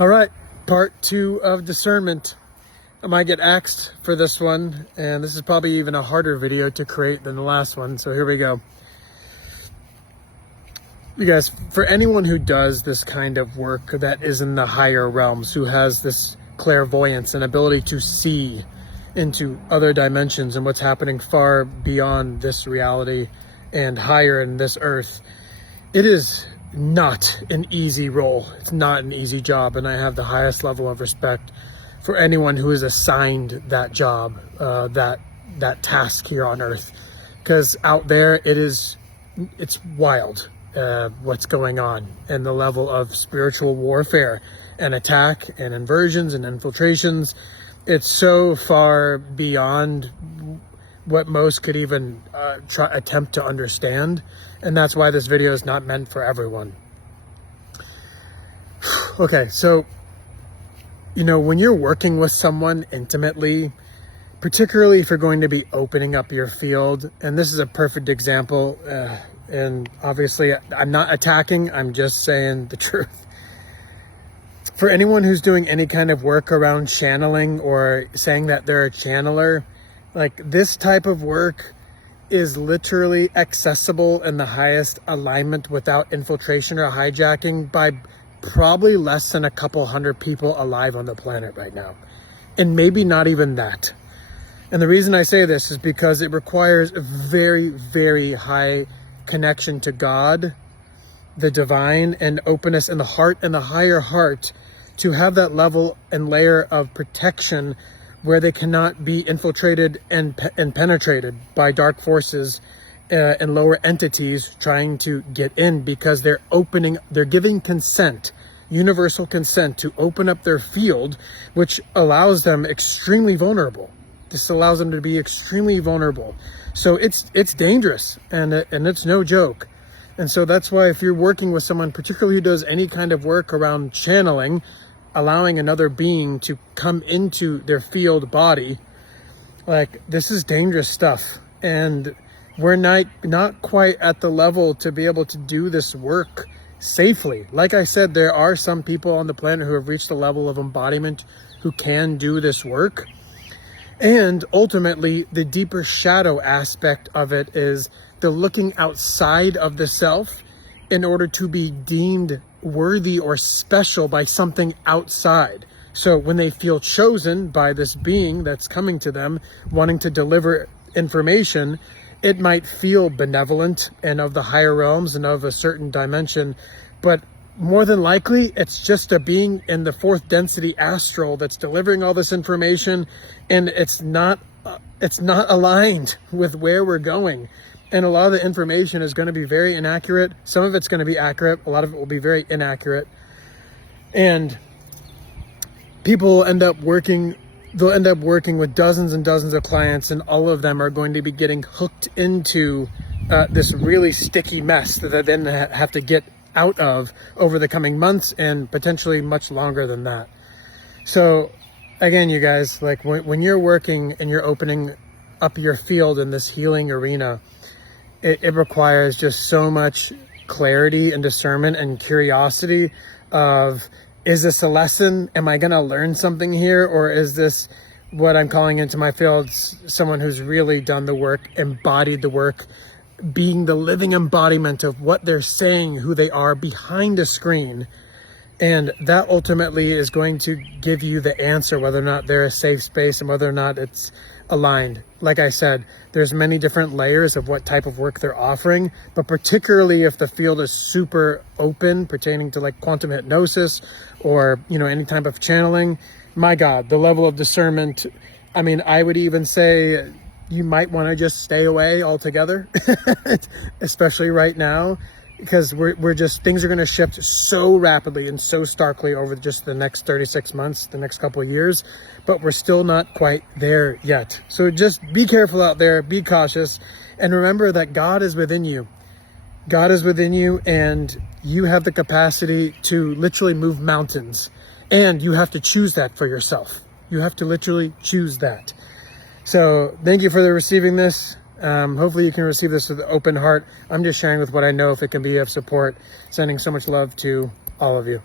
All right, part 2 of discernment. I might get axed for this one, and this is probably even a harder video to create than the last one, so here we go. You guys, for anyone who does this kind of work that is in the higher realms, who has this clairvoyance and ability to see into other dimensions and what's happening far beyond this reality and higher in this earth, it is not an easy role. It's not an easy job, and I have the highest level of respect for anyone who is assigned that job, that task here on earth, because out there it's wild what's going on, and the level of spiritual warfare and attack and inversions and infiltrations. It's so far beyond what most could even attempt to understand, and that's why this video is not meant for everyone. Okay, so when you're working with someone intimately, particularly if you're going to be opening up your field, and this is a perfect example, and obviously I'm not attacking, I'm just saying the truth. For anyone who's doing any kind of work around channeling or saying that they're a channeler, like, this type of work is literally accessible in the highest alignment without infiltration or hijacking by probably less than a couple hundred people alive on the planet right now. And maybe not even that. And the reason I say this is because it requires a very, very high connection to God, the divine, and openness in the heart and the higher heart to have that level and layer of protection where they cannot be infiltrated and penetrated by dark forces and lower entities trying to get in, because they're giving consent, universal consent, to open up their field, which allows them extremely vulnerable. This allows them to be extremely vulnerable. So it's dangerous, and it's no joke. And so that's why, if you're working with someone, particularly who does any kind of work around channeling, allowing another being to come into their field body, like, this is dangerous stuff. And we're not quite at the level to be able to do this work safely. Like I said, there are some people on the planet who have reached a level of embodiment who can do this work. And ultimately, the deeper shadow aspect of it is the looking outside of the self in order to be deemed worthy or special by something outside. So when they feel chosen by this being that's coming to them, wanting to deliver information, it might feel benevolent and of the higher realms and of a certain dimension, but more than likely, it's just a being in the 4th density astral that's delivering all this information, and it's not aligned with where we're going. And a lot of the information is going to be very inaccurate. Some of it's going to be accurate. A lot of it will be very inaccurate. And people will end up working with dozens and dozens of clients, and all of them are going to be getting hooked into this really sticky mess that they then have to get out of over the coming months, and potentially much longer than that. So again, you guys, like, when you're working and you're opening up your field in this healing arena, it requires just so much clarity and discernment and curiosity of, is this a lesson? Am I going to learn something here? Or is this what I'm calling into my field someone who's really done the work, embodied the work, being the living embodiment of what they're saying, who they are behind a screen? And that ultimately is going to give you the answer, whether or not they're a safe space and whether or not it's aligned. Like I said, there's many different layers of what type of work they're offering, but particularly if the field is super open, pertaining to like quantum hypnosis or, any type of channeling, my God, the level of discernment, I mean, I would even say you might want to just stay away altogether, especially right now, because things are going to shift so rapidly and so starkly over just the next 36 months, the next couple of years, but we're still not quite there yet. So just be careful out there, be cautious, and remember that God is within you. God is within you, and you have the capacity to literally move mountains, and you have to choose that for yourself. You have to literally choose that. So thank you for receiving this. Hopefully you can receive this with an open heart. I'm just sharing with what I know, if it can be of support. Sending so much love to all of you.